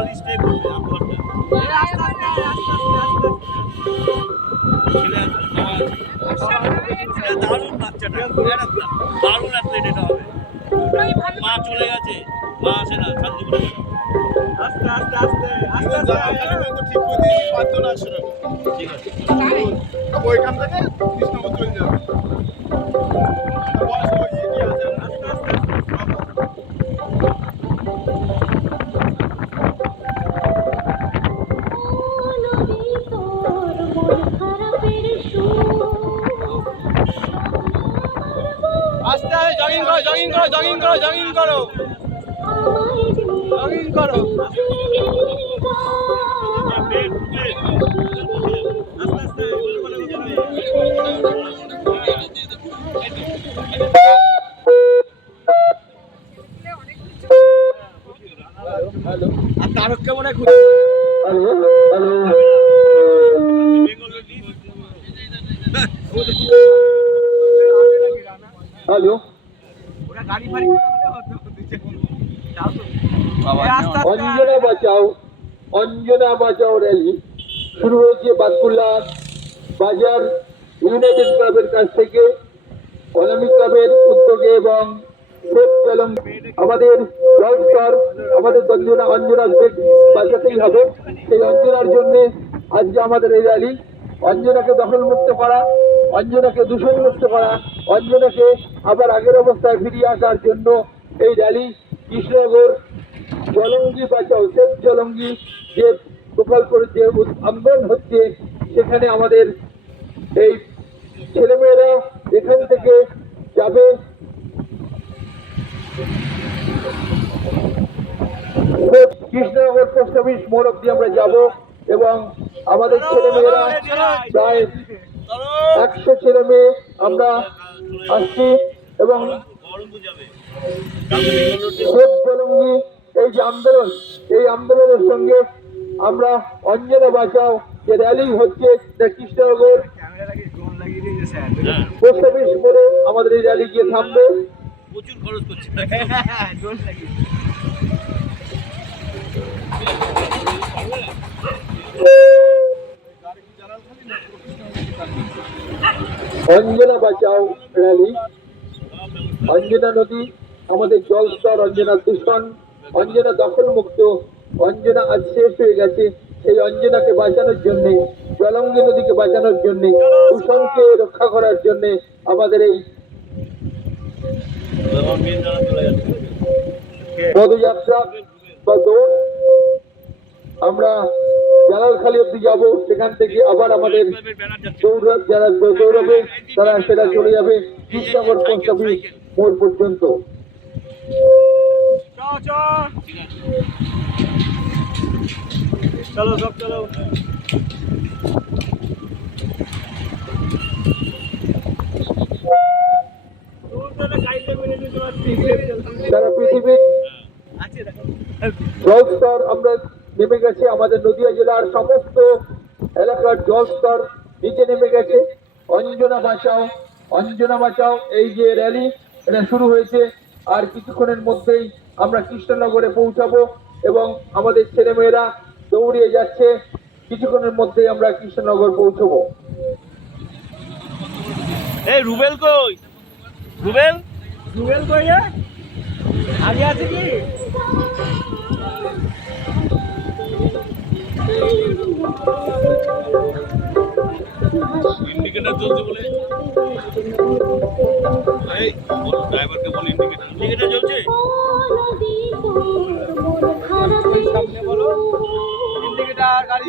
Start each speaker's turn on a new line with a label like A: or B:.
A: খালি স্টে করবে আবহাওয়াটা ছেলে আছে, বাবা আছে। এটা দারুণ বাচ্চাটা দারুণ অ্যাথলেট এটা হবে। মা চলে গেছে মা আসে না শান্তিপুরে
B: আস্তে আস্তে আস্তে আস্তে আস্তে।
C: ঠিক করে দিয়েছি পাঁচজন একশো
A: ঠিক আছে।
C: ওইখান থেকে কৃষ্ণনগর চলে যাবে।
B: জগিং করো জগিং করো জগিং করো জগিং করো জগিং করো। আর তারককে মনে খুঁজে
D: হ্যালো
B: গাড়ি ফাড়ি
D: অঞ্জনা বাঁচাও অঞ্জনা বাঁচাও র্যালি শুরু হয়েছে বাতকুল্লা বাজার ইউনাইটেড ক্লাবের কাছ থেকে অনামিক ক্লাবের উদ্যোগে এবং আমাদের জলস্তর আমাদের অঞ্জনা অঞ্জনা বাঁচাতেই হবে। সেই অঞ্জনার জন্য আজকে আমাদের এই র্যালি অঞ্জনাকে দখল মুক্ত করা। অঞ্জনাকে দূষণ মুক্ত করা, অঞ্জনাকে আবার আগের অবস্থায় ফিরিয়ে আসার জন্য এই র্যালি, কৃষ্ণনগর জলঙ্গি বা সেফ জলঙ্গি যে প্রকল্পের যে আন্দোলন হচ্ছে, সেখানে আমাদের এই ছেলেমেয়েরা এখান থেকে যাবে। কৃষ্ণনগর পোস্ট অফিস মোড় অব্দি আমরা যাব এবং আমাদের ছেলেমেয়েরা প্রায় একশো ছেলে মেয়ে আমরা আসছি এবং জলঙ্গি এই যে আন্দোলন এই আন্দোলনের সঙ্গে আমরা অঞ্জনা বাঁচাও যে র্যালি হচ্ছে কৃষ্ণনগর।
A: হ্যাঁ
D: পোস্ট অফিস করে আমাদের এই র্যালি গিয়ে থামবে।
A: প্রচুর খরচ করছে।
D: অঞ্জনা বাঁচাও র্যালি অঞ্জনা নদী, আমাদের জলস্তর অঞ্জনা দূষণ অঞ্জনা দখল মুক্ত অঞ্জনা আজ শেষ হয়ে গেছে। সেই অঞ্জনাকে বাঁচানোর জন্য, জলঙ্গি নদীকে বাঁচানোর জন্য, দূষণকে রক্ষা করার জন্য আমাদের এই পদযাত্রা বা দৌড়। আমরা জালালখালি অব্দি যাব সেখান থেকে আবার আমাদের দৌড় যারা দৌড়াবে তারা সেটা চলে যাবে। কৃষ্ণনগর পোস্ট অফিস মোড় পর্যন্ত।
B: চল সব চলো।
D: সারা পৃথিবীর আমরা নেমে গেছে আমাদের নদিয়া জেলার সমস্ত এলাকার জলস্তর নিচে নেমে গেছে। অঞ্জনা বাঁচাও অঞ্জনা বাঁচাও এই যে র্যালি এটা শুরু হয়েছে। আর কিছুক্ষণের মধ্যেই আমরা কৃষ্ণনগরে পৌঁছাবো এবং আমাদের ছেলেমেয়েরা দৌড়িয়ে যাচ্ছে। কিছুক্ষণের মধ্যেই আমরা কৃষ্ণনগর পৌঁছবো।
A: এই রুবেল কই? রুবেল?
B: রুবেল কই আগে আছে কি?
A: ইন্ডিকেটর জ্বলছে বলে? এই বল ড্রাইভারকে বল ইন্ডিকেটার ইন্ডিকেটার জ্বলছে
B: সামনে বলো ইন্ডিকেটার গাড়ি